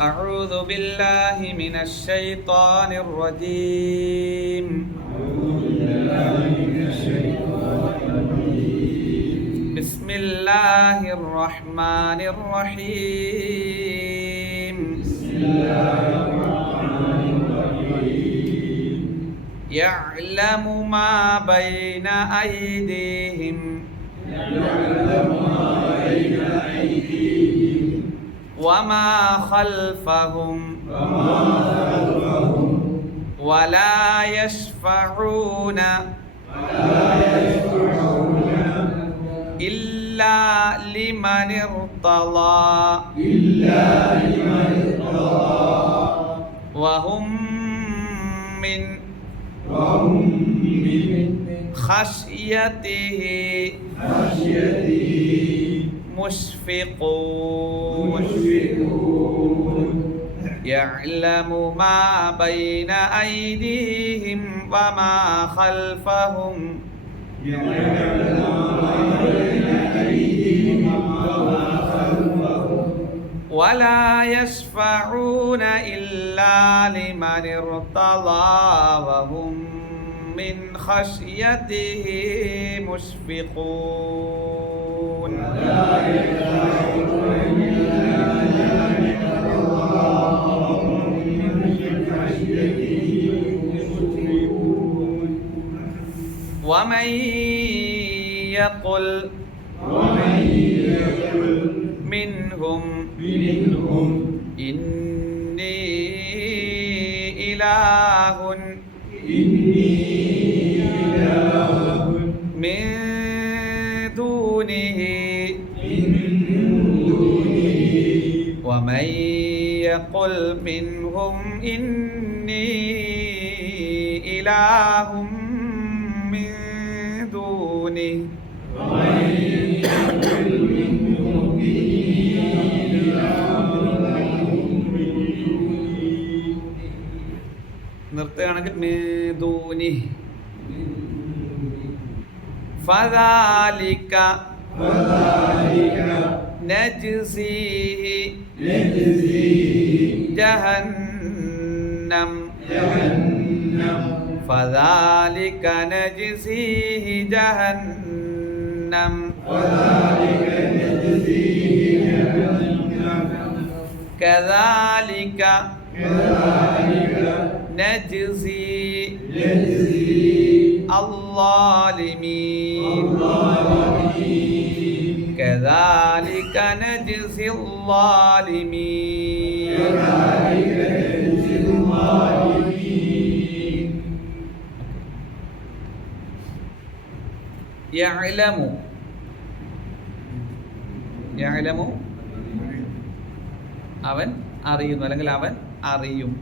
أعوذ بالله من الشيطان الرجيم. بسم الله الرحمن الرحيم. يعلم ما بين أيديهم وما خلفهم ولا يشفعون إلا لمن ارتضى وهم من خشيته مشفقون. يعلم ما بين أيديهم وما خلفهم ولا يشفعون إلا لمن ارتضى وهم من خشيته مشفقون. ومن يقل منهم إني إله من دونه ومن يقل منهم إني إله من دونه നിർത്തുകയാണെങ്കിൽ മേദൂനി ഫദാലിക നജ്സിഹി ജഹന്നം ഫദാലിക നജ്സിഹി ജഹന്നം കദാലിക نجزي الظالمين كذلك نجزي الظالمين. يعلم അവൻ അറിയുന്നു അല്ലെങ്കിൽ അവൻ അറിയും.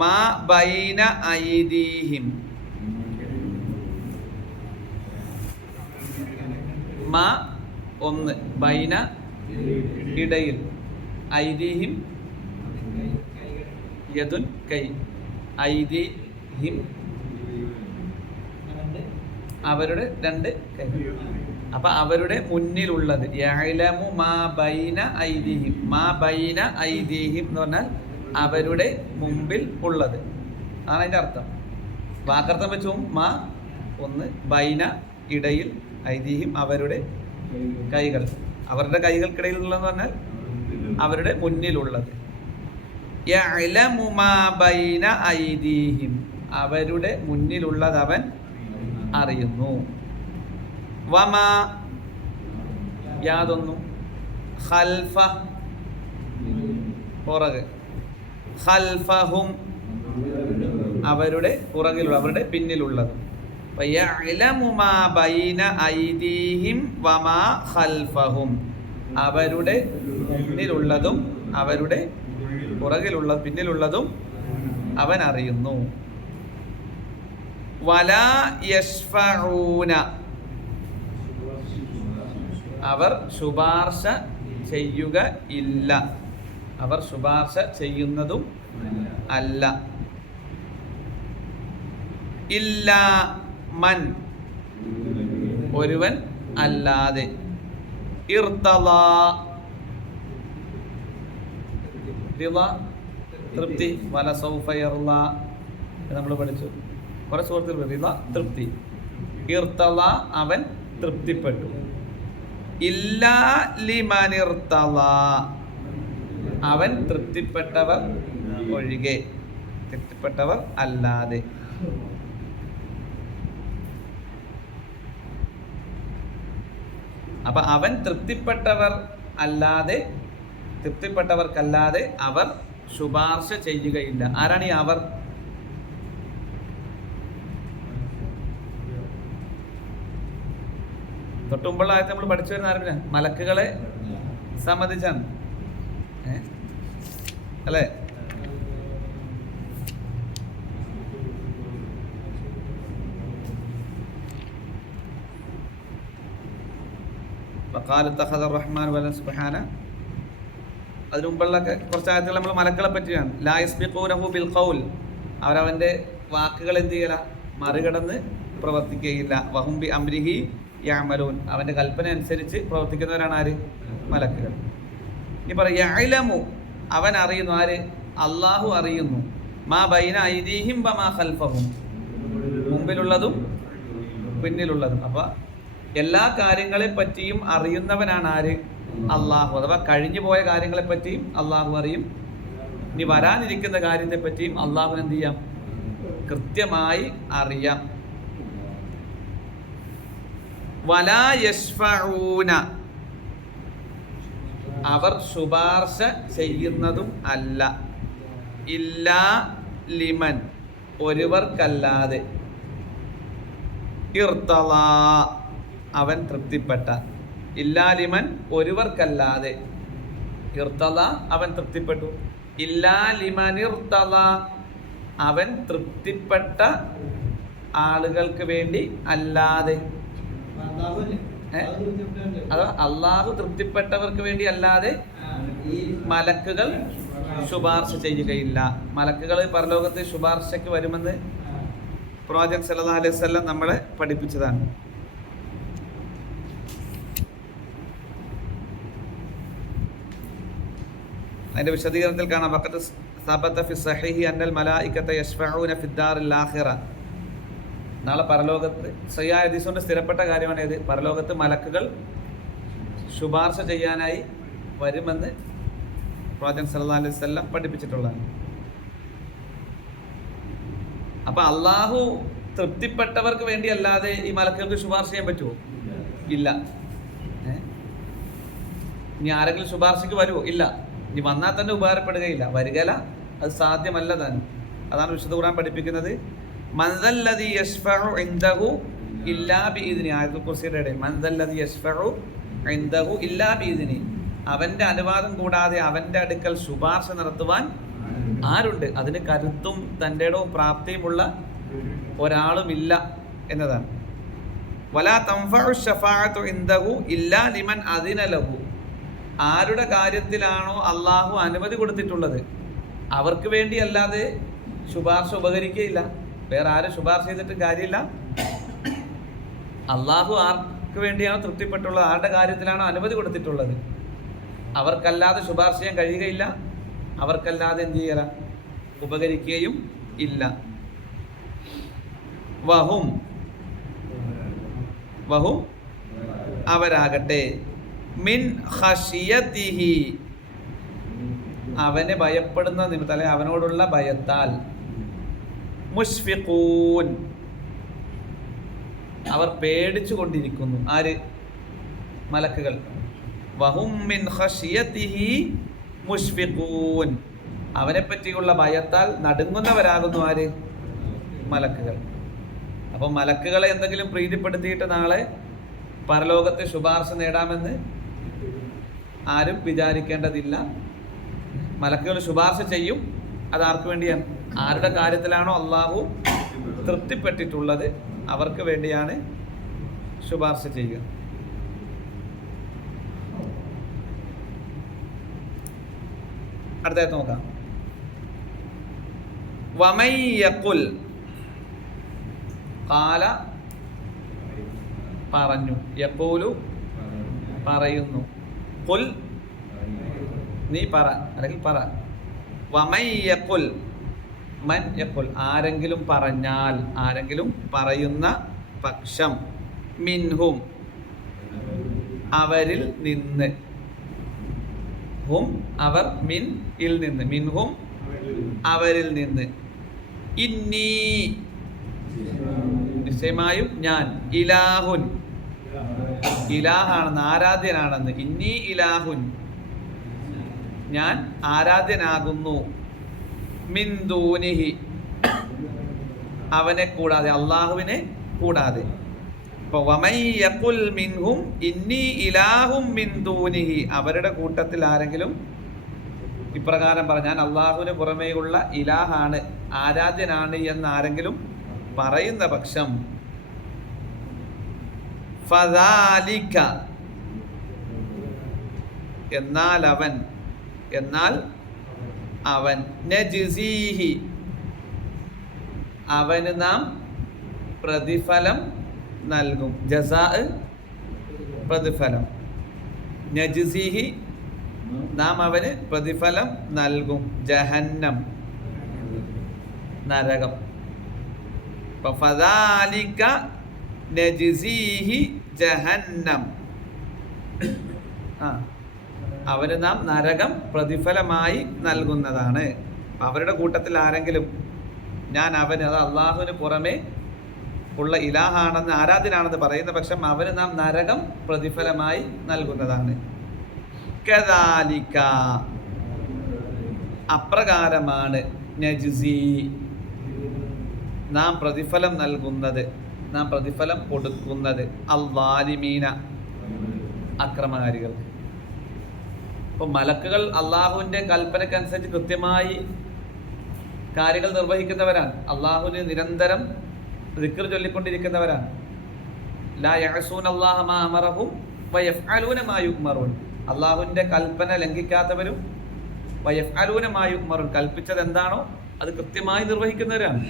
മാ ബൈന ഐദീഹിം മാ ഒന്ന് ബൈന ഇടയിൽ ഐദീഹിം യദുൻ കൈ ഐദീഹിം അവരുടെ രണ്ട് കൈ. അപ്പൊ അവരുടെ മുന്നിലുള്ളത് യഅലമു മാ ബൈന ഐദീഹിം മാ ബൈന ഐദീഹിം എന്ന് പറഞ്ഞാൽ അവരുടെ മുമ്പിൽ ഉള്ളത് ആണ് അതിൻ്റെ അർത്ഥം. വാക്കർത്ഥം വെച്ചും മാ ഒന്ന് ബൈന ഇടയിൽ ഐദീഹിം അവരുടെ കൈകൾ അവരുടെ കൈകൾക്കിടയിൽ ഉള്ളതെന്ന് പറഞ്ഞാൽ അവരുടെ മുന്നിലുള്ളത്. യഅലമു മാ ബൈന ഐദീഹിം അവരുടെ മുന്നിലുള്ളത് അവൻ അറിയുന്നു. വമാ യാതൊന്നും ഖൽഫ പുറകെ ഖൽഫഹും അവരുടെ പുറകിലുള്ള അവരുടെ പിന്നിലുള്ളതും. യഅലമു മാ ബൈന ഐദീഹിം വമാ ഖൽഫഹും അവരുടെ മുന്നിലുള്ളതും അവരുടെ പുറകിലുള്ള പിന്നിലുള്ളതും അവൻ അറിയുന്നു. വലാ യശ്ഫഊന അവർ ശുപാർശ ചെയ്യുക ഇല്ല അവർ ശുപാർശ ചെയ്യുന്നതും അല്ല. ഇല്ലാ മൻ ഒരുവൻ അല്ലാതെ ഇർതളാ റിള തൃപ്തി, വല സൗഫ യർള നമ്മൾ പഠിച്ചു കുറെ സുഹൃത്തുക്കൾ. റിള തൃപ്തി, ഇർത്തള അവൻ തൃപ്തിപ്പെട്ടു, ഇല്ലാ ലിമൻ ഇർത്തള അവൻ തൃപ്തിപ്പെട്ടവർ ഒഴികെ, തൃപ്തിപ്പെട്ടവർ അല്ലാതെ. അപ്പൊ അവൻ തൃപ്തിപ്പെട്ടവർ അല്ലാതെ, തൃപ്തിപ്പെട്ടവർക്കല്ലാതെ അവർ ശുപാർശ ചെയ്യുകയില്ല. ആരാണ് ഈ അവർ? തൊട്ടുമുമ്പുള്ള ആയത്ത് നമ്മൾ പഠിച്ചു വരുന്ന ആരും മലക്കുകളെ സംബന്ധിച്ചാണ് അല്ലേ? അതിനു മുമ്പുള്ള കുറച്ച് ആയത്തുകൾ നമ്മൾ മലക്കളെ പറ്റിയാണ്. ലാ യസ്ബിഖൂനഹു ബിൽ ഖൗൽ, അവരവൻ്റെ വാക്കുകൾ എന്ത് ചെയ്യില്ല, മറികടന്ന് പ്രവർത്തിക്കുകയില്ല. വഹും ബി അംരിഹി യഅമലൂൻ, അവൻ്റെ കൽപ്പന അനുസരിച്ച് പ്രവർത്തിക്കുന്നവരാണ് ആര്? മലക്കുകൾ. ഇനി പറയാം യഅലമു, അവൻ അറിയുന്നു. ആര്? അള്ളാഹു അറിയുന്നു. മാ ബൈന ഐദീഹിം വമാ ഖൽഫഹും, മുമ്പിലുള്ളതും പിന്നിലുള്ളതും. അപ്പോൾ എല്ലാ കാര്യങ്ങളെ പറ്റിയും അറിയുന്നവനാണ് ആര്? അള്ളാഹു. അഥവാ കഴിഞ്ഞു പോയ കാര്യങ്ങളെ പറ്റിയും അള്ളാഹു അറിയും, ഇനി വരാനിരിക്കുന്ന കാര്യത്തെ പറ്റിയും അള്ളാഹുവിന് എന്ത് ചെയ്യാം? കൃത്യമായി അറിയാം. വലാ യശ്ഫഊന, അവർ ശുപാർശ ചെയ്യുന്നതും അല്ല, ഇല്ലാ ലിമൻ ഒരുവർക്കല്ലാതെ, ഇർത്തളാ അവൻ തൃപ്തിപ്പെട്ട, ഇല്ലാ ലിമൻ ഒരുവർക്കല്ലാതെ, ഇർത്തള അവൻ തൃപ്തിപ്പെട്ടു, ഇല്ലാ ലിമൻ ഇർത്തള അവൻ തൃപ്തിപ്പെട്ട ആളുകൾക്ക് വേണ്ടി അല്ലാതെ. അതോ അള്ളാഹു തൃപ്തിപ്പെട്ടവർക്ക് വേണ്ടി അല്ലാതെ മലക്കുകൾ ശുപാർശ ചെയ്യുകയില്ല. മലക്കുകൾ പരലോകത്ത് ശുപാർശയ്ക്ക് വരുമെന്ന് പ്രവാചകൻ സല്ലല്ലാഹു അലൈഹി വസല്ലം നമ്മളെ പഠിപ്പിച്ചതാണ്. അതിന്റെ വിശദീകരണത്തിൽ കാണാം, വഖത്ത് സബത ഫി സഹീഹി അന്നൽ മലായികത യശ്ഫഊന ഫി ദാറിൽ ആഖിറ, നാളെ പരലോകത്ത് സഹിഹായ ഹദീസ് കൊണ്ട് സ്ഥിരപ്പെട്ട കാര്യമാണ് ഇത്. പരലോകത്ത് മലക്കുകൾ ശുപാർശ ചെയ്യാനായി വരുമെന്ന് പ്രവാചകൻ സല്ലല്ലാഹു അലൈഹി വസല്ലം പഠിപ്പിച്ചിട്ടുള്ളതാണ്. അപ്പൊ അള്ളാഹു തൃപ്തിപ്പെട്ടവർക്ക് വേണ്ടി അല്ലാതെ ഈ മലക്കുകൾക്ക് ശുപാർശ ചെയ്യാൻ പറ്റുമോ? ഇല്ല. ഇനി ആരെങ്കിലും ശുപാർശയ്ക്ക് വരുമോ? ഇല്ല. ഇനി വന്നാൽ തന്നെ ഉപകാരപ്പെടുകയില്ല, വരികയില്ല, അത് സാധ്യമല്ല താനും. അതാണ് വിശുദ്ധ ഖുർആൻ പഠിപ്പിക്കുന്നത്. മൻദല്ലദി യശ്ഫഉ ഇൻദഹു ഇല്ലാ ബിഇദ്നി, ആയത്തുൽ കുർസിയുടെ ഇടയിൽ മൻദല്ലദി യശ്ഫഉ ഇൻദഹു ഇല്ലാ ബിഇദ്നി, അവന്റെ അനുവാദം കൂടാതെ അവന്റെ അടുക്കൽ ശുപാർശ നടത്തുവാൻ ആരുണ്ട്? അതിന് കരുത്തും തൻ്റെ ഇടവും പ്രാപ്തിയുമുള്ള ഒരാളുമില്ല എന്നതാണ്. വലാ തൻഫഉ ശഫാഅതു ഇൻദഹു ഇല്ലാ ലിമൻ അദിന ലഹു, ആരുടെ കാര്യത്തിലാണോ അള്ളാഹു അനുമതി കൊടുത്തിട്ടുള്ളത് അവർക്ക് വേണ്ടി അല്ലാതെ ശുപാർശ ഉപകരിക്കുകയില്ല. വേറെ ആരും ശുപാർശ ചെയ്തിട്ട് കാര്യമില്ല. അള്ളാഹു ആർക്ക് വേണ്ടിയാണോ തൃപ്തിപ്പെട്ടുള്ളത്, ആരുടെ കാര്യത്തിലാണോ അനുമതി കൊടുത്തിട്ടുള്ളത് അവർക്കല്ലാതെ ശുപാർശ ചെയ്യാൻ കഴിയുകയില്ല, അവർക്കല്ലാതെ എന്ത് ചെയ്യല, ഉപകരിക്കുകയും ഇല്ല. വഹും അവരാകട്ടെ മിൻ ഖശിയതിഹി, അവനെ ഭയപ്പെടുന്ന നിമിത്തം, അല്ലെ അവനോടുള്ള ഭയത്താൽ, മുഷ്ഫിഖൂൻ അവർ പേടിച്ചു കൊണ്ടിരിക്കുന്നു. ആര്? മലക്കുകൾ. വഹും മിൻ ഖശിയതിഹി മുഷ്ഫിഖൂൻ, അവനെ പറ്റിയുള്ള ഭയത്താൽ നടുങ്ങുന്നവരാകുന്നു. ആര്? മലക്കുകൾ. അപ്പം മലക്കുകളെ എന്തെങ്കിലും പ്രീതിപ്പെടുത്തിയിട്ട് നാളെ പരലോകത്തെ ശുപാർശ നേടാമെന്ന് ആരും വിചാരിക്കേണ്ടതില്ല. മലക്കുകൾ ശുപാർശ ചെയ്യും. അതാർക്ക് വേണ്ടിയാണ്? ആരുടെ കാര്യത്തിലാണോ അള്ളാഹു തൃപ്തിപ്പെട്ടിട്ടുള്ളത് അവർക്ക് വേണ്ടിയാണ് ശുപാർശ ചെയ്യുക. അടുത്തായിട്ട് നോക്കാം. വമയ്യഖുൽ, ഖാല പറഞ്ഞു, യഖൂലു പറയുന്നു, ഖുൽ നീ പറ അല്ലെങ്കിൽ പറ. വമൻ യഖുൽ, മൻ യഖുൽ ആരെങ്കിലും പറഞ്ഞാൽ, ആരെങ്കിലും പറയുന്ന പക്ഷം, മിൻഹും അവരിൽ നിന്ന്, ഹും അവർ, മിൻ ഇൽ നിന്ന്, മിൻഹും അവരിൽ നിന്ന്, ഇന്നി നിശ്ചയമായും ഞാൻ, ഇലാഹുൻ ഇലാഹാണെന്ന്, ആരാധ്യനാണെന്ന്, ഇന്നി ഇലാഹുൻ ഞാൻ ആരാധ്യനാകുന്നു, മിൻ ദൂനിഹി അവനെ കൂടാതെ, അള്ളാഹുവിനെ കൂടാതെ. അപ്പോൾ വമൻ യഖുൽ മിൻഹും ഇന്നി ഇലാഹും മിൻ ദൂനിഹി അവരുടെ കൂട്ടത്തിൽ ആരെങ്കിലും ഇപ്രകാരം പറഞ്ഞാൽ അള്ളാഹുവിന് പുറമേയുള്ള ഇലാഹാണ്, ആരാധ്യനാണ് എന്ന് ആരെങ്കിലും പറയുന്ന പക്ഷം, ഫദാലിക എന്നാൽ അവൻ നജ്സീഹി അവന് നാം പ്രതിഫലം നൽകും. ജസാ പ്രതിഫലം, നജ്സീഹി നാം അവന് പ്രതിഫലം നൽകും, ജഹന്നം നരകം. ഫദാലിക നജ്സീഹി ജഹന്നം അവന് നാം നരകം പ്രതിഫലമായി നൽകുന്നതാണ്. അവരുടെ കൂട്ടത്തിൽ ആരെങ്കിലും ഞാൻ അവന്, അത് അള്ളാഹുവിന് പുറമെ ഉള്ള ഇലാഹാണെന്ന്, ആരാധ്യനാണെന്ന് പറയുന്ന പക്ഷം അവന് നാം നരകം പ്രതിഫലമായി നൽകുന്നതാണ്. കദാലിക അപ്രകാരമാണ്, നജ്സി നാം പ്രതിഫലം നൽകുന്നത്, നാം പ്രതിഫലം കൊടുക്കുന്നത്, അൽവാലിമീന അക്രമകാരികൾക്ക്. അപ്പോൾ മലക്കുകൾ അള്ളാഹുവിൻ്റെ കൽപ്പനക്കനുസരിച്ച് കൃത്യമായി കാര്യങ്ങൾ നിർവഹിക്കുന്നവരാണ്. അള്ളാഹുവിന് നിരന്തരം ദിക്ർ ചൊല്ലിക്കൊണ്ടിരിക്കുന്നവരാണ്. ലാ യഅസൂന അല്ലാഹ മാ അമറഹും വയഫ്അലൂന മാ യുഅ്മറൂൻ. അള്ളാഹുവിൻ്റെ കൽപ്പന ലംഘിക്കാത്തവരും വയഫ്അലൂന മാ യുഅ്മറൂൻ കൽപ്പിച്ചത് എന്താണോ അത് കൃത്യമായി നിർവഹിക്കുന്നവരാണ്.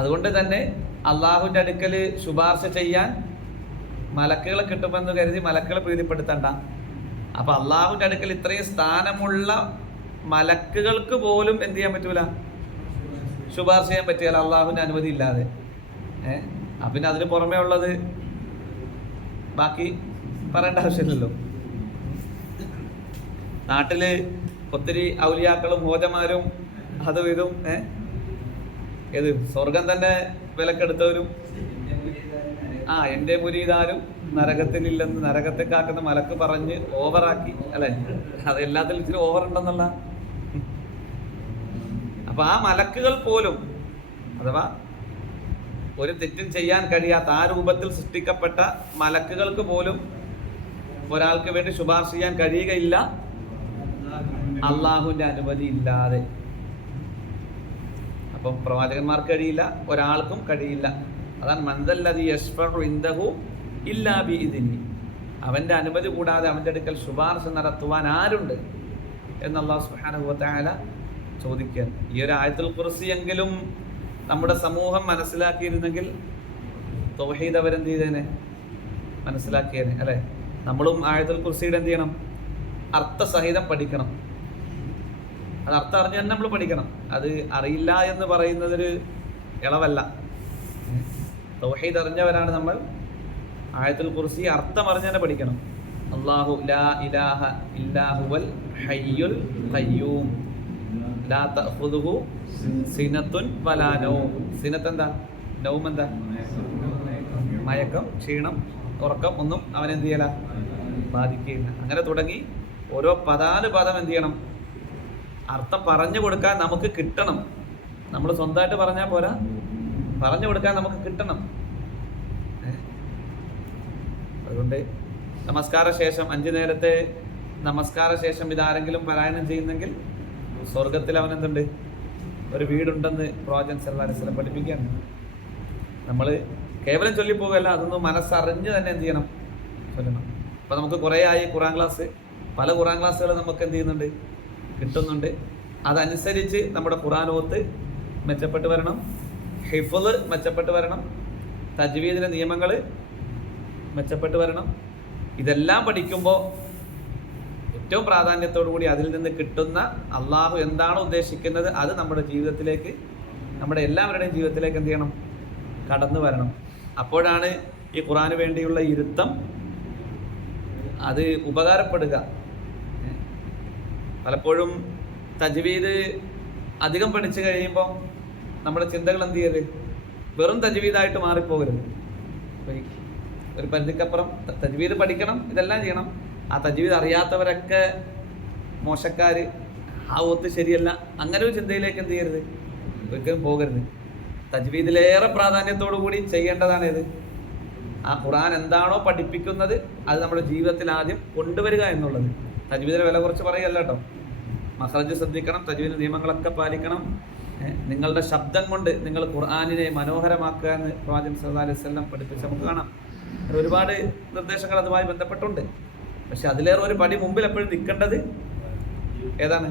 അതുകൊണ്ട് തന്നെ അള്ളാഹുവിൻ്റെ അടുക്കൽ ശുപാർശ ചെയ്യാൻ മലക്കുകളെ കിട്ടുമെന്ന് കരുതി മലക്കുകളെ പ്രീതിപ്പെടുത്തണ്ട. അപ്പം അള്ളാഹുവിൻ്റെ അടുക്കൽ ഇത്രയും സ്ഥാനമുള്ള മലക്കുകൾക്ക് പോലും എന്ത് ചെയ്യാൻ പറ്റൂല, ശുപാർശ ചെയ്യാൻ പറ്റിയാൽ അള്ളാഹുവിൻ്റെ അനുമതി ഇല്ലാതെ. അപ്പം പിന്നെ അതിന് പുറമേ ഉള്ളത് ബാക്കി പറയേണ്ട ആവശ്യമില്ലല്ലോ. നാട്ടില് ഒത്തിരി ഔലിയാക്കളും ഹോജമാരും അതും ഇതും ഏത് സ്വർഗം തന്നെ വിലക്കെടുത്തവരും എൻ്റെ മുരീദാരും നരകത്തിലില്ലെന്ന് നരകത്തെ കാക്കുന്ന മലക്ക് പറഞ്ഞ് ഓവറാക്കി അല്ലെ. അത് എല്ലാത്തിലും ഇച്ചിരി ഓവർ ഉണ്ടെന്നുള്ള. അപ്പൊ ആ മലക്കുകൾ പോലും, അഥവാ ഒരു തെറ്റും ചെയ്യാൻ കഴിയാത്ത ആ രൂപത്തിൽ സൃഷ്ടിക്കപ്പെട്ട മലക്കുകൾക്ക് പോലും ഒരാൾക്ക് വേണ്ടി ശുപാർശ ചെയ്യാൻ കഴിയുകയില്ല അള്ളാഹുവിന്റെ അനുമതി ഇല്ലാതെ. അപ്പം പ്രവാചകന്മാർക്ക് കഴിയില്ല, ഒരാൾക്കും കഴിയില്ല. അതാണ് മൻദല്ലദീ യശ്ഫഉ ഇൻദഹു ഇല്ലാ ബിഇദ്നി. അവൻ്റെ അനുമതി കൂടാതെ അവൻ്റെ അടുക്കൽ ശുപാർശ നടത്തുവാൻ ആരുണ്ട് എന്ന് അല്ലാഹു സുബ്ഹാനഹു വ തആല ചോദിക്കുകയാണ്. ഈ ഒരു ആയത്തുൽ കുർസിയെങ്കിലും നമ്മുടെ സമൂഹം മനസ്സിലാക്കിയിരുന്നെങ്കിൽ തൗഹീദ് അവരെന്ത് ചെയ്തേനെ, മനസ്സിലാക്കിയേനെ അല്ലേ. നമ്മളും ആയത്തുൽ കുർസിയുടെ എന്ത് ചെയ്യണം, അർത്ഥസഹിതം പഠിക്കണം. അത് അർത്ഥം അറിഞ്ഞ് തന്നെ നമ്മൾ പഠിക്കണം. അത് അറിയില്ല എന്ന് പറയുന്നതൊരു ഇളവല്ല. തൗഹീദ് അറിഞ്ഞവരാണ് നമ്മൾ. ആയത്തുൽ കുർസി അർത്ഥം അറിഞ്ഞ് തന്നെ പഠിക്കണം. അല്ലാഹു ലാ ഇലാഹ ഇല്ലാ ഹുവൽ ഹയ്യുൽ ഖയ്യൂം ലാ തഅഖുദുഹു സിനത്തുൻ വലാ നൗം. സിനത്ത് എന്താ, നൗം എന്താ, മയക്കം, ക്ഷീണം, ഉറക്കം ഒന്നും അവനെന്ത് ചെയ്യല, ബാധിക്കുകയില്ല. അങ്ങനെ തുടങ്ങി ഓരോ പദാനുപദം എന്ത് ചെയ്യണം, അർത്ഥം പറഞ്ഞു കൊടുക്കാൻ നമുക്ക് കിട്ടണം. നമ്മൾ സ്വന്തമായിട്ട് പറഞ്ഞാൽ പോരാ, പറഞ്ഞു കൊടുക്കാൻ നമുക്ക് കിട്ടണം. അതുകൊണ്ട് നമസ്കാര ശേഷം 5 നേരത്തെ നമസ്കാര ശേഷം ഇതാരെങ്കിലും പാരായണം ചെയ്യുന്നെങ്കിൽ സ്വർഗത്തിൽ അവനെന്തുണ്ട്, ഒരു വീടുണ്ടെന്ന് പ്രവാചകൻ സല്ലല്ലാഹു അലൈഹി വസല്ലം പഠിപ്പിക്കുകയാണ്. നമ്മൾ കേവലം ചൊല്ലിപ്പോകല്ല, അതൊന്ന് മനസ്സറിഞ്ഞ് തന്നെ എന്ത് ചെയ്യണം, ചൊല്ലണം. അപ്പോൾ നമുക്ക് കുറേ ആയി ഖുർആൻ ക്ലാസ്, പല ഖുർആൻ ക്ലാസ്സുകൾ നമുക്ക് എന്ത് ചെയ്യുന്നുണ്ട്, കിട്ടുന്നുണ്ട്. അതനുസരിച്ച് നമ്മുടെ ഖുർആൻ ഓത്ത് മെച്ചപ്പെട്ട് വരണം, ഹിഫ്ള് മെച്ചപ്പെട്ട് വരണം, തജ്വീദിൻ്റെ നിയമങ്ങൾ മെച്ചപ്പെട്ട് വരണം. ഇതെല്ലാം പഠിക്കുമ്പോൾ ഏറ്റവും പ്രാധാന്യത്തോടു കൂടി അതിൽ നിന്ന് കിട്ടുന്ന അള്ളാഹു എന്താണോ ഉദ്ദേശിക്കുന്നത് അത് നമ്മുടെ ജീവിതത്തിലേക്ക്, നമ്മുടെ എല്ലാവരുടെയും ജീവിതത്തിലേക്ക് എന്ത് ചെയ്യണം, കടന്നു വരണം. അപ്പോഴാണ് ഈ ഖുർആന് വേണ്ടിയുള്ള ഇരുത്തം അത് ഉപകാരപ്പെടുക. പലപ്പോഴും തജ്വീദ് അധികം പഠിച്ചു കഴിയുമ്പോൾ നമ്മുടെ ചിന്തകൾ എന്ത് ചെയ്യരുത്, വെറും തജ്വീദായിട്ട് മാറിപ്പോകരുത്. ഒരു പരിധിക്കപ്പുറം തജ്വീദ് പഠിക്കണം, ഇതെല്ലാം ചെയ്യണം. ആ തജ്വീദ് അറിയാത്തവരൊക്കെ മോശക്കാർ, ആ ഒത്ത് ശരിയല്ല, അങ്ങനെ ഒരു ചിന്തയിലേക്ക് എന്ത് ചെയ്യരുത്, ഒരിക്കലും പോകരുത്. തജ്വീദിലേറെ പ്രാധാന്യത്തോടു കൂടി ചെയ്യേണ്ടതാണ് ഇത്. ആ ഖുർആൻ എന്താണോ പഠിപ്പിക്കുന്നത് അത് നമ്മുടെ ജീവിതത്തിൽ ആദ്യം കൊണ്ടുവരിക എന്നുള്ളത്. തജ്വീദിനെ വില കുറച്ച് പറയല്ല കേട്ടോ. മഖ്റജ് ശ്രദ്ധിക്കണം, തജ്വീദ് നിയമങ്ങളൊക്കെ പാലിക്കണം. നിങ്ങളുടെ ശബ്ദം കൊണ്ട് നിങ്ങൾ ഖുർആനിനെ മനോഹരമാക്കുക എന്ന് പ്രവാചകൻ സല്ലല്ലാഹു അലൈഹി വസല്ലം പഠിപ്പിച്ച് നമുക്ക് കാണാം. ഒരുപാട് നിർദ്ദേശങ്ങൾ അതുമായി ബന്ധപ്പെട്ടുണ്ട്. പക്ഷെ അതിലേറെ ഒരു പടി മുമ്പിൽ എപ്പോഴും നിൽക്കേണ്ടത് ഏതാണ്?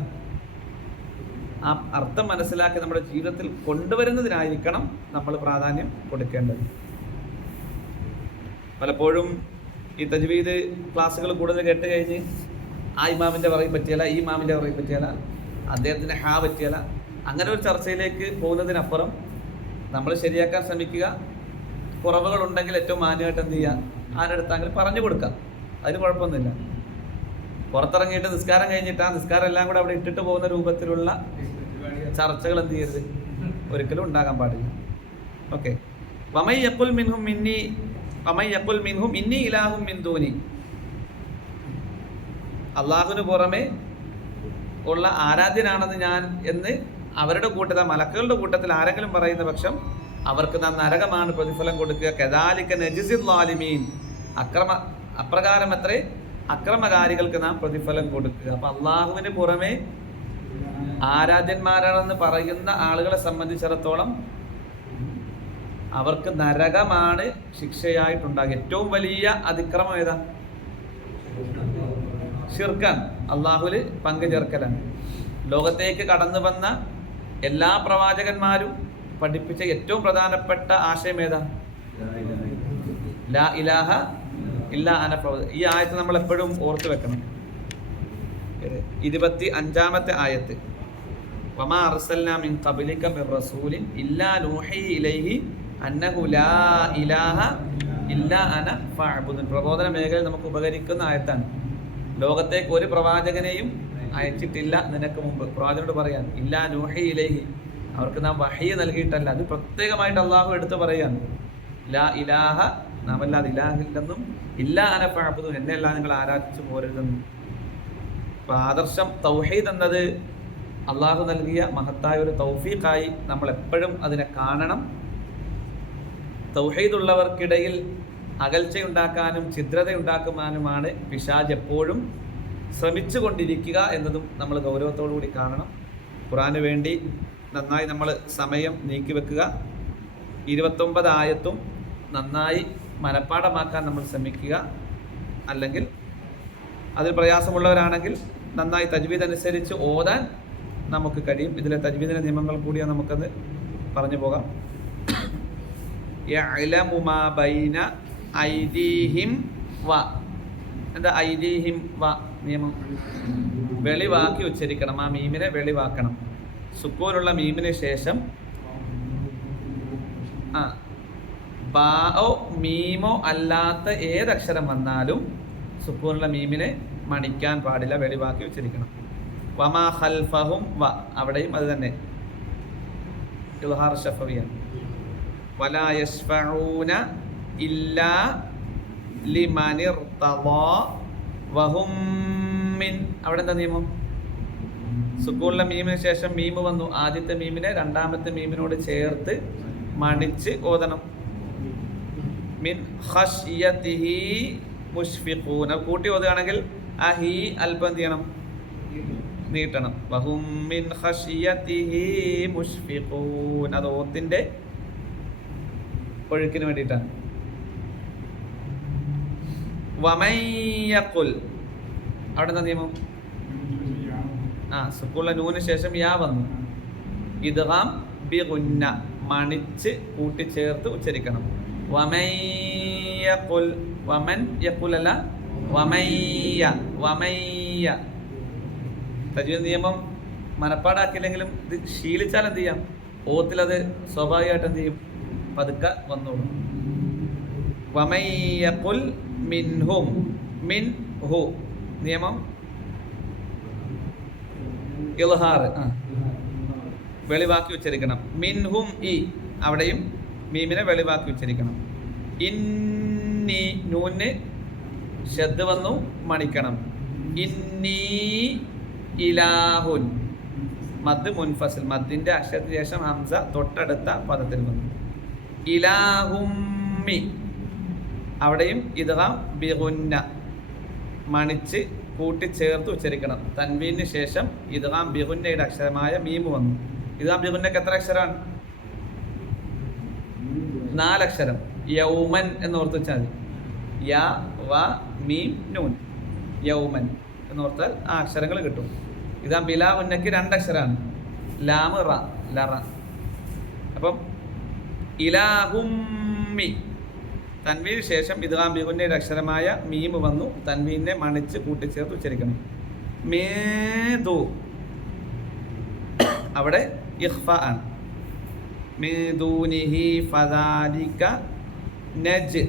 ആ അർത്ഥം മനസ്സിലാക്കി നമ്മുടെ ജീവിതത്തിൽ കൊണ്ടുവരുന്നതിനായിരിക്കണം നമ്മൾ പ്രാധാന്യം കൊടുക്കേണ്ടത്. പലപ്പോഴും ഈ തജ്വീദ് ക്ലാസ്സുകൾ കൂടുതൽ കേട്ട് കഴിഞ്ഞ് ആ ഇമാമിൻ്റെ പറയും പറ്റിയല്ല, ഈ ഇമാമിൻ്റെ പറയും പറ്റിയല്ല, അദ്ദേഹത്തിന് ഹാ പറ്റിയല്ല, അങ്ങനെ ഒരു ചർച്ചയിലേക്ക് പോകുന്നതിനപ്പുറം നമ്മൾ ശരിയാക്കാൻ ശ്രമിക്കുക. കുറവുകളുണ്ടെങ്കിൽ ഏറ്റവും മാന്യമായിട്ട് എന്ത് ചെയ്യുക, ആരെടുത്തെങ്കിലും പറഞ്ഞു കൊടുക്കാം, അതിന് കുഴപ്പമൊന്നുമില്ല. പുറത്തിറങ്ങിയിട്ട് നിസ്കാരം കഴിഞ്ഞിട്ട് ആ നിസ്കാരം എല്ലാം കൂടെ അവിടെ ഇട്ടിട്ട് പോകുന്ന രൂപത്തിലുള്ള ചർച്ചകൾ എന്ത് ചെയ്യരുത്, ഒരിക്കലും ഉണ്ടാകാൻ പാടില്ല. ഓക്കെ. വമൻ യഖുൽ മിൻഹും ഇന്നി ഇലാഹും മിൻ ദൂനി, അള്ളാഹുവിന് പുറമെ ഉള്ള ആരാധ്യനാണെന്ന് ഞാൻ എന്ന് അവരുടെ കൂട്ടത്തിൽ, മലക്കുകളുടെ കൂട്ടത്തിൽ ആരെങ്കിലും പറയുന്ന പക്ഷം അവർക്ക് നാം നരകമാണ് പ്രതിഫലം കൊടുക്കുക. കദാലിക നജ്സിൽ ളാലിമീൻ, അപ്രകാരം അത്രേ അക്രമകാരികൾക്ക് നാം പ്രതിഫലം കൊടുക്കുക. അപ്പൊ അള്ളാഹുവിന് പുറമെ ആരാധ്യന്മാരാണെന്ന് പറയുന്ന ആളുകളെ സംബന്ധിച്ചിടത്തോളം അവർക്ക് നരകമാണ് ശിക്ഷയായിട്ടുണ്ടാകുക. ഏറ്റവും വലിയ അതിക്രമം ഏതാ? ശിർക്കാണ്, അള്ളാഹുവിൽ പങ്കു ചേർക്കലാണ്. ലോകത്തേക്ക് കടന്നു വന്ന എല്ലാ പ്രവാചകന്മാരും പഠിപ്പിച്ച ഏറ്റവും പ്രധാനപ്പെട്ട ആശയം ഏതാ? ലാ ഇലാഹ ഇല്ലാ അന. ഈ ആയത്ത് നമ്മൾ എപ്പോഴും ഓർത്തു വെക്കണം. 25-ാമത്തെ ആയത്ത്, വമാ അർസൽനാ മിൻ ഖബ്ലിക മിർ റസൂലിൻ ഇല്ലാ നൂഹി ഇലൈഹി അന്നഹു ലാ ഇലാഹ ഇല്ലാ അന ഫഅബ്ദുൻ. പ്രബോധന മേഖലയിൽ നമുക്ക് ഉപകരിക്കുന്ന ആയത്താണ്. ലോകത്തേക്ക് ഒരു പ്രവാചകനെയും അയച്ചിട്ടില്ല നിനക്ക് മുമ്പ്. പ്രവാചകനോട് പറയാൻ ഇല്ലാ നൂഹി ഇലൈഹി, അവർക്ക് നാം വഹി നൽകിയിട്ടല്ല. അത് പ്രത്യേകമായിട്ട് അള്ളാഹു എടുത്ത് പറയാണ്. ലാ ഇലാഹ, നാം അല്ലാതെ ഇലാഹില്ലെന്നും ഇല്ലാ അന ഫഅബ്ദുൻ, എന്നെ എല്ലാം നിങ്ങൾ ആരാധിച്ചു പോരരുതെന്നും. അപ്പൊ ആദർശം തൗഹീദ് എന്നത് അള്ളാഹു നൽകിയ മഹത്തായ ഒരു തൗഫീഖായി നമ്മൾ എപ്പോഴും അതിനെ കാണണം. തൗഹീദുള്ളവർക്കിടയിൽ അകൽച്ചയുണ്ടാക്കാനും ഛിദ്രതയുണ്ടാക്കുവാനുമാണ് പിശാച് എപ്പോഴും ശ്രമിച്ചു കൊണ്ടിരിക്കുക എന്നതും നമ്മൾ ഗൗരവത്തോടു കൂടി കാണണം. ഖുർആന് വേണ്ടി നന്നായി നമ്മൾ സമയം നീക്കിവെക്കുക. 29 ആയത്തും നന്നായി മനഃപ്പാഠമാക്കാൻ നമ്മൾ ശ്രമിക്കുക. അല്ലെങ്കിൽ അതിൽ പ്രയാസമുള്ളവരാണെങ്കിൽ നന്നായി തജ്വീദ് അനുസരിച്ച് ഓതാൻ നമുക്ക് കഴിയും. ഇതിലെ തജ്വീദിൻ്റെ നിയമങ്ങൾ കൂടിയാണ് നമുക്കത് പറഞ്ഞു പോകാം. യഅലമു മാ ബൈന ഐദീഹിം വ, എന്താ ഐദീഹിം വ നിയമം? വെളിവാക്കി ഉച്ചരിക്കണം. ആ മീമിനെ വെളിവാക്കണം. സുക്കൂനുള്ള മീമിന് ശേഷം ബാओ മീമോ അല്ലാത്ത ഏതക്ഷരം വന്നാലും സുക്കൂനുള്ള മീമിനെ മണിക്കാൻ പാടില്ല, വെളിവാക്കി ഉച്ചരിക്കണം. വമാ ഖൽഫഹും വ, അവിടെയും അത് തന്നെ ഇൽഹാർ ശഫവിയാണ്. വലാ യശ്ഫഊന ഇല്ലാ ലിമനിർതദാ വഹും മിൻ, അവിടെ എന്താ നിയമം? സുക്കൂനുള്ള മീമിന് ശേഷം മീമ് വന്നു. ആദ്യത്തെ മീമിനെ രണ്ടാമത്തെ മീമിനോട് ചേർത്ത് മണിച്ച് ഓതണം. മിൻ ഖശ്യതിഹി മുഷ്ഫിഖൂൻ, കൂട്ടി ഓതുകയാണെങ്കിൽ ആ ഹീ അല്പം എന്ത് ചെയ്യണം? നീട്ടണം. വഹും മിൻ ഖശ്യതിഹി മുഷ്ഫിഖൂൻ, അത് ഓത്തിന്റെ ഒഴുക്കിന് വേണ്ടിയിട്ടാണ്. വമൻ യഖുൽ, അവിടെ എന്താ നിയമം? സുക്കൂള്ള നൂന് ശേഷം യാ വന്നു. ഇദ്ഗാം ബി ഗുന്ന, മണിച്ച് കൂട്ടിച്ചേർത്ത് ഉച്ചരിക്കണം. വമൻ യഖുൽ, വമൻ യഖുൽ അല്ല, വമയ്യ, വമൻ വമയ്യ. തജ്വീദ് നിയമം മനപ്പാടാക്കില്ലെങ്കിലും ഇത് ശീലിച്ചാൽ എന്ത് ചെയ്യാം, ഓത്തിലത് സ്വാഭാവികമായിട്ട് എന്ത് ചെയ്യും, പതുക്കെ വന്നോളും. വമയ്യഖുൽ മിൻഹും, മിൻ ഹു നിയമം ഇൽഹാർ, വെളിവാക്കി ഉച്ചരിക്കണം. മിൻഹും ഇ, അവിടെയും മീമിനെ വെളിവാക്കി ഉച്ചരിക്കണം. ഇന്നി, നൂന് ശബ്ദ വന്നു മണിക്കണം. ഇന്നി ഇലാഹുൻ, മദ് മുൻഫസിൽ, മദ്ദിന്റെ അക്ഷരത്തിന് ശേഷം ഹംസ തൊട്ടടുത്ത പദത്തിൽ വന്നു. ഇലാഹുമ്മി, അവിടെയും ഇദ്ഗാം ബിഗുന്ന, മണിച്ച് കൂട്ടിച്ചേർത്ത് ഉച്ചരിക്കണം. തൻവീന് ശേഷം ഇദ്ഗാം ബിഗുന്നയുടെ അക്ഷരമായ മീമ് വന്നു. ഇദ്ഗാം ബിഗുന്നക്ക് എത്ര അക്ഷരമാണ്? 4 അക്ഷരം. യൗമൻ എന്ന് ഓർത്ത് വെച്ചാൽ മതി. യ വ മീം നൂൻ, യൗമൻ എന്നോർത്താൽ ആ അക്ഷരങ്ങൾ കിട്ടും. ഇദ്ഗാം ബിലാ ഉന്നക്ക് 2 അക്ഷരമാണ്, ലാമ് റ, ലറ. അപ്പം ഇലാഹുമ്മി, തൻവീന് ശേഷം ഇദ്ഗാം ബിഗുന്നയുടെ അക്ഷരമായ മീമ് വന്നു. തൻവീനെ മണിച്ച് കൂട്ടിച്ചേർത്ത് ഉച്ചരിക്കണം. മേദു, അവിടെ ഇഖ്ഫ ആണ്. മിദൂനിഹി ഫദാലിക നജ്,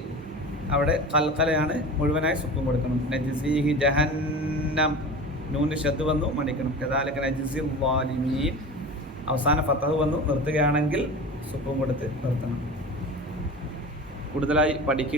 അവിടെ ഖൽഖലയാണ്, മുഴുവനായി സുക്കൂൻ കൊടുക്കണം. നജ്സിഹി ജഹന്നം, നൂന് ശദ്ദ് വന്നു മണിക്കണം. കദാലിക നജ്സി ളാലിമീൻ, അവസാന ഫതഹ് വന്നു നിർത്തുകയാണെങ്കിൽ സുക്കൂൻ കൊടുത്ത് നിർത്തണം. കൂടുതലായി പഠിക്കുക.